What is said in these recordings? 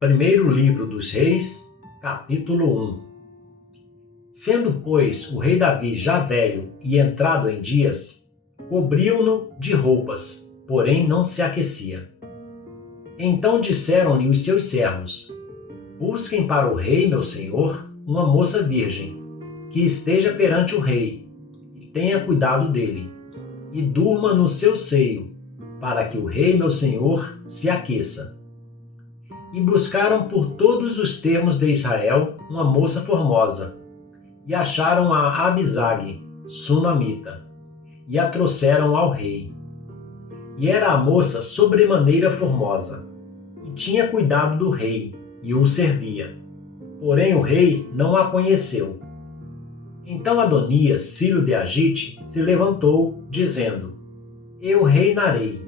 Primeiro livro dos Reis, capítulo 1. Sendo, pois, o rei Davi já velho e entrado em dias, cobriu-no de roupas, porém não se aquecia. Então disseram-lhe os seus servos: Busquem para o rei, meu senhor, uma moça virgem, que esteja perante o rei, e tenha cuidado dele, e durma no seu seio, para que o rei, meu senhor, se aqueça. E buscaram por todos os termos de Israel uma moça formosa, e acharam a Abisag, sunamita, e a trouxeram ao rei. E era a moça sobremaneira formosa, e tinha cuidado do rei, e o servia. Porém o rei não a conheceu. Então Adonias, filho de Agite, se levantou, dizendo: Eu reinarei.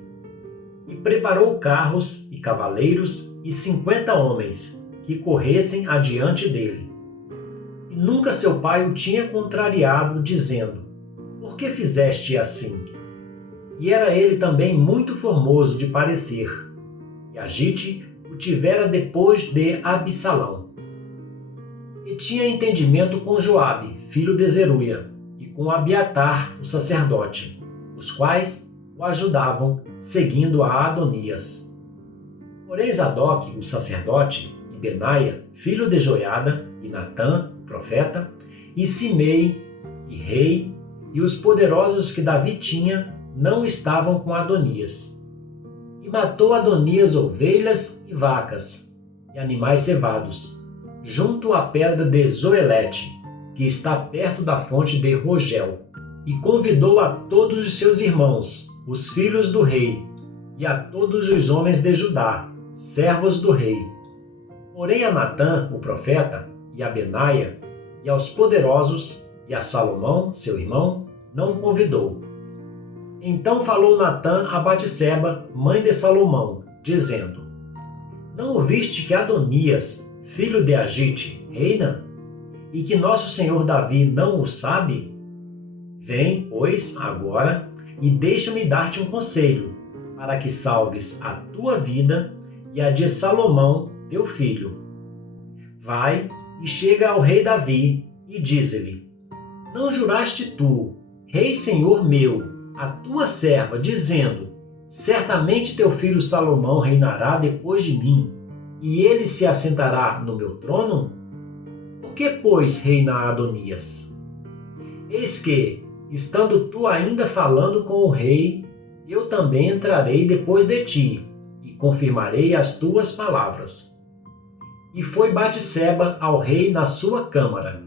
E preparou carros e cavaleiros e 50 homens, que corressem adiante dele. E nunca seu pai o tinha contrariado, dizendo: Por que fizeste assim? E era ele também muito formoso de parecer. E Agite o tivera depois de Absalão. E tinha entendimento com Joabe, filho de Zeruia, e com Abiatar, o sacerdote, os quais o ajudavam, seguindo a Adonias. Porém Zadok, o sacerdote, e Benaia, filho de Joiada, e Natã, profeta, e Simei, e rei, e os poderosos que Davi tinha, não estavam com Adonias. E matou Adonias ovelhas e vacas, e animais cevados, junto à pedra de Zoelete, que está perto da fonte de Rogel, e convidou a todos os seus irmãos, os filhos do rei, e a todos os homens de Judá, servos do rei. Porém a Natã, o profeta, e a Benaia, e aos poderosos, e a Salomão, seu irmão, não convidou. Então falou Natã a Batseba, mãe de Salomão, dizendo: Não ouviste que Adonias, filho de Agite, reina? E que nosso senhor Davi não o sabe? Vem, pois, agora, e deixa-me dar-te um conselho, para que salves a tua vida e a de Salomão, teu filho. Vai e chega ao rei Davi, e dize-lhe: Não juraste tu, rei senhor meu, a tua serva, dizendo: Certamente teu filho Salomão reinará depois de mim, e ele se assentará no meu trono? Por que, pois, reina Adonias? Eis que, estando tu ainda falando com o rei, eu também entrarei depois de ti, e confirmarei as tuas palavras. E foi Batseba ao rei na sua câmara,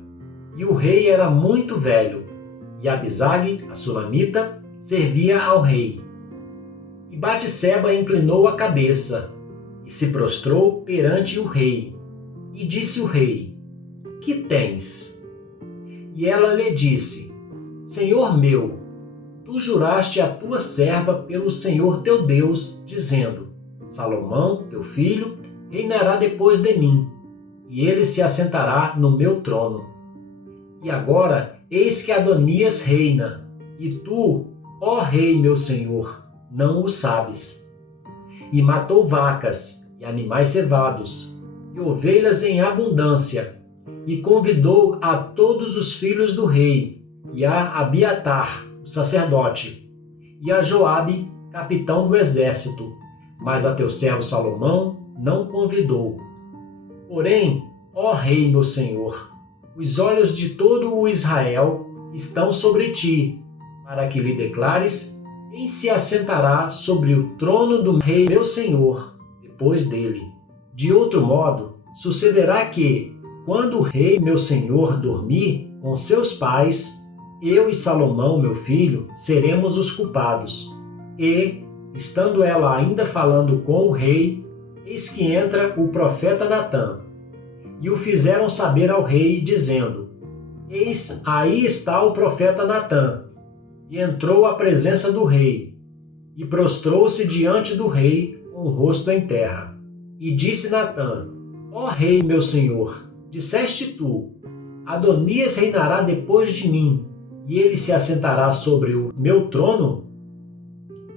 e o rei era muito velho, e Abisag, a sulamita, servia ao rei. E Batseba inclinou a cabeça, e se prostrou perante o rei, e disse o rei: Que tens? E ela lhe disse: Senhor meu, tu juraste a tua serva pelo Senhor teu Deus, dizendo: Salomão, teu filho, reinará depois de mim, e ele se assentará no meu trono. E agora, eis que Adonias reina, e tu, ó rei meu senhor, não o sabes. E matou vacas, e animais cevados, e ovelhas em abundância, e convidou a todos os filhos do rei, e a Abiatar, o sacerdote, e a Joabe, capitão do exército, mas a teu servo Salomão não convidou. Porém, ó rei meu senhor, os olhos de todo o Israel estão sobre ti, para que lhe declares quem se assentará sobre o trono do rei meu senhor, depois dele. De outro modo, sucederá que, quando o rei meu senhor dormir com seus pais, eu e Salomão, meu filho, seremos os culpados. E, estando ela ainda falando com o rei, eis que entra o profeta Natã. E o fizeram saber ao rei, dizendo: Eis, aí está o profeta Natã. E entrou à presença do rei, e prostrou-se diante do rei com o rosto em terra. E disse Natã: Ó rei meu senhor, disseste tu: Adonias reinará depois de mim, e ele se assentará sobre o meu trono?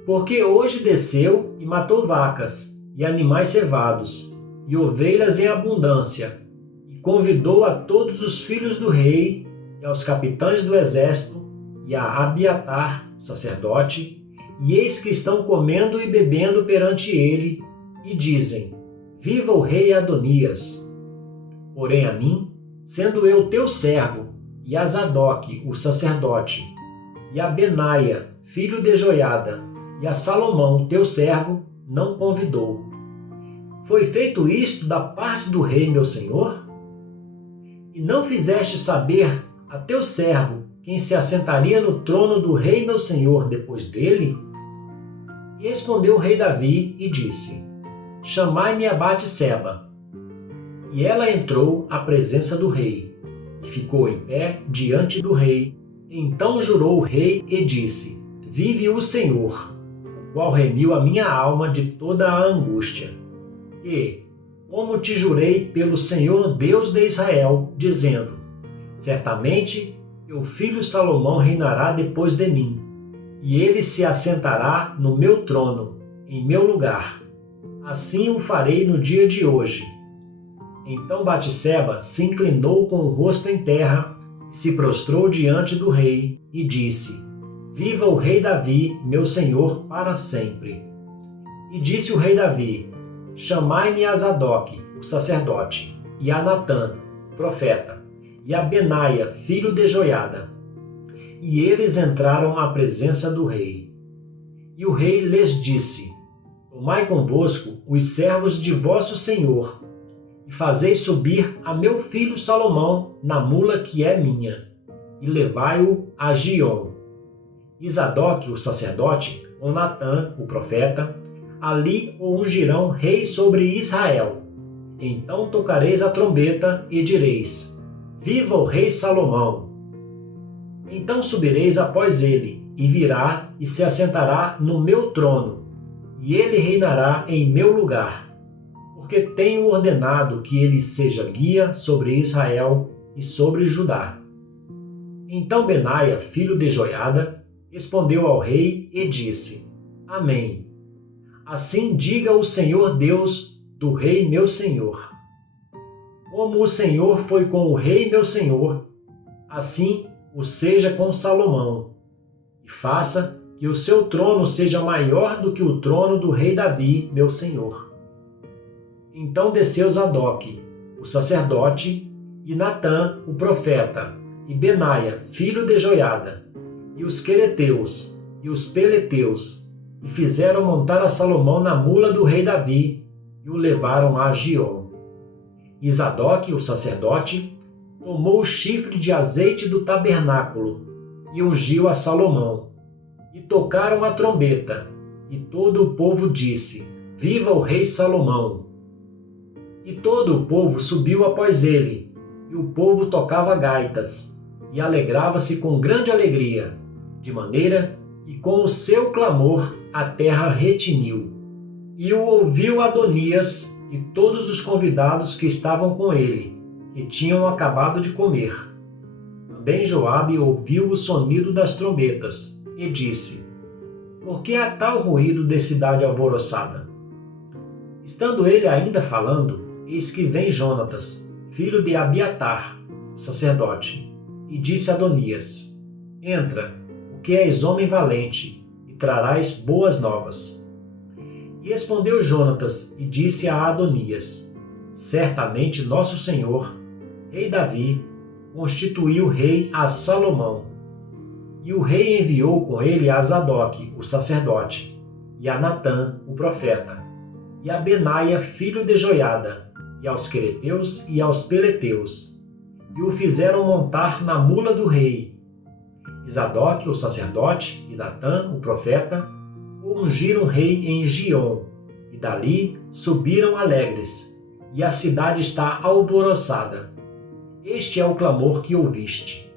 Porque hoje desceu e matou vacas e animais cevados, e ovelhas em abundância, e convidou a todos os filhos do rei, e aos capitães do exército, e a Abiatar, sacerdote, e eis que estão comendo e bebendo perante ele, e dizem: Viva o rei Adonias! Porém a mim, sendo eu teu servo, e a Zadok, o sacerdote, e a Benaia, filho de Joiada, e a Salomão, teu servo, não convidou. Foi feito isto da parte do rei meu senhor? E não fizeste saber a teu servo quem se assentaria no trono do rei meu senhor depois dele? E respondeu o rei Davi e disse: Chamai-me a Batseba. E ela entrou à presença do rei, e ficou em pé diante do rei. Então jurou o rei e disse: Vive o Senhor, o qual remiu a minha alma de toda a angústia. E, como te jurei pelo Senhor Deus de Israel, dizendo: Certamente teu filho Salomão reinará depois de mim, e ele se assentará no meu trono, em meu lugar. Assim o farei no dia de hoje. Então Batseba se inclinou com o rosto em terra, se prostrou diante do rei e disse: Viva o rei Davi, meu senhor, para sempre. E disse o rei Davi: Chamai-me a Zadok, o sacerdote, e a Natã, o profeta, e a Benaia, filho de Joiada. E eles entraram à presença do rei. E o rei lhes disse: Tomai convosco os servos de vosso senhor, e fazei subir a meu filho Salomão na mula que é minha, e levai-o a Giom. E Zadok, o sacerdote, com Natã, o profeta, ali o ungirão rei sobre Israel. Então tocareis a trombeta e direis: Viva o rei Salomão! Então subireis após ele, e virá e se assentará no meu trono, e ele reinará em meu lugar, porque tenho ordenado que ele seja guia sobre Israel e sobre Judá. Então Benaia, filho de Joiada, respondeu ao rei e disse: Amém. Assim diga o Senhor Deus do rei meu senhor. Como o Senhor foi com o rei meu senhor, assim o seja com Salomão, e faça que o seu trono seja maior do que o trono do rei Davi, meu senhor. Então desceu Zadok, o sacerdote, e Natã, o profeta, e Benaia, filho de Joiada, e os quereteus, e os peleteus, e fizeram montar a Salomão na mula do rei Davi, e o levaram a Giom. E Zadok, o sacerdote, tomou o chifre de azeite do tabernáculo, e ungiu a Salomão. E tocaram a trombeta, e todo o povo disse: Viva o rei Salomão! E todo o povo subiu após ele, e o povo tocava gaitas, e alegrava-se com grande alegria, de maneira que com o seu clamor a terra retiniu. E o ouviu Adonias e todos os convidados que estavam com ele, que tinham acabado de comer. Também Joabe ouviu o sonido das trombetas, e disse: Por que há tal ruído de cidade alvoroçada? Estando ele ainda falando, eis que vem Jonatas, filho de Abiatar, o sacerdote, e disse a Adonias: Entra, porque és homem valente, e trarás boas novas. E respondeu Jonatas e disse a Adonias: Certamente nosso senhor, rei Davi, constituiu rei a Salomão. E o rei enviou com ele a Zadok, o sacerdote, e a Natã, o profeta, e a Benaia, filho de Joiada, e aos quereteus e aos peleteus, e o fizeram montar na mula do rei. E Zadok, o sacerdote, e Natã, o profeta, o ungiram rei em Giom, e dali subiram alegres, e a cidade está alvoroçada. Este é o clamor que ouviste.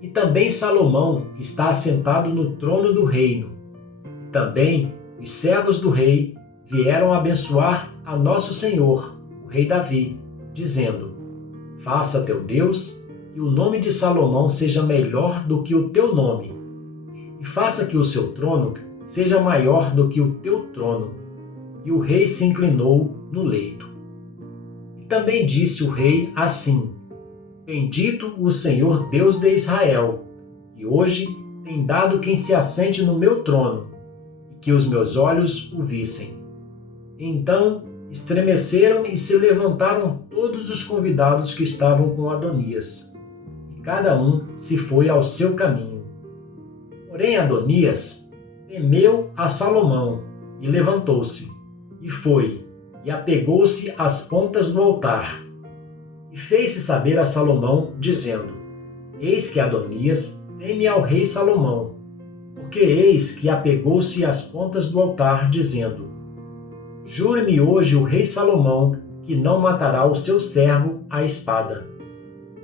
E também Salomão está assentado no trono do reino. E também os servos do rei vieram abençoar a nosso senhor, o rei Davi, dizendo: Faça teu Deus que o nome de Salomão seja melhor do que o teu nome, e faça que o seu trono seja maior do que o teu trono. E o rei se inclinou no leito. E também disse o rei assim: Bendito o Senhor Deus de Israel, que hoje tem dado quem se assente no meu trono, e que os meus olhos o vissem. Então estremeceram e se levantaram todos os convidados que estavam com Adonias, e cada um se foi ao seu caminho. Porém Adonias temeu a Salomão, e levantou-se, e foi, e apegou-se às pontas do altar. E fez-se saber a Salomão, dizendo: Eis que Adonias teme ao rei Salomão, porque eis que apegou-se às pontas do altar, dizendo: Jure-me hoje o rei Salomão que não matará o seu servo à espada.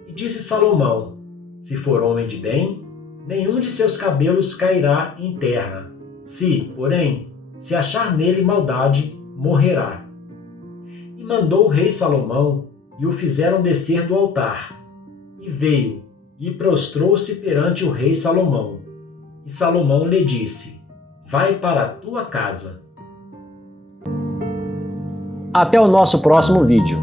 E disse Salomão: Se for homem de bem, nenhum de seus cabelos cairá em terra. Se, porém, se achar nele maldade, morrerá. E mandou o rei Salomão, e o fizeram descer do altar. E veio, e prostrou-se perante o rei Salomão. E Salomão lhe disse: Vai para a tua casa. Até o nosso próximo vídeo.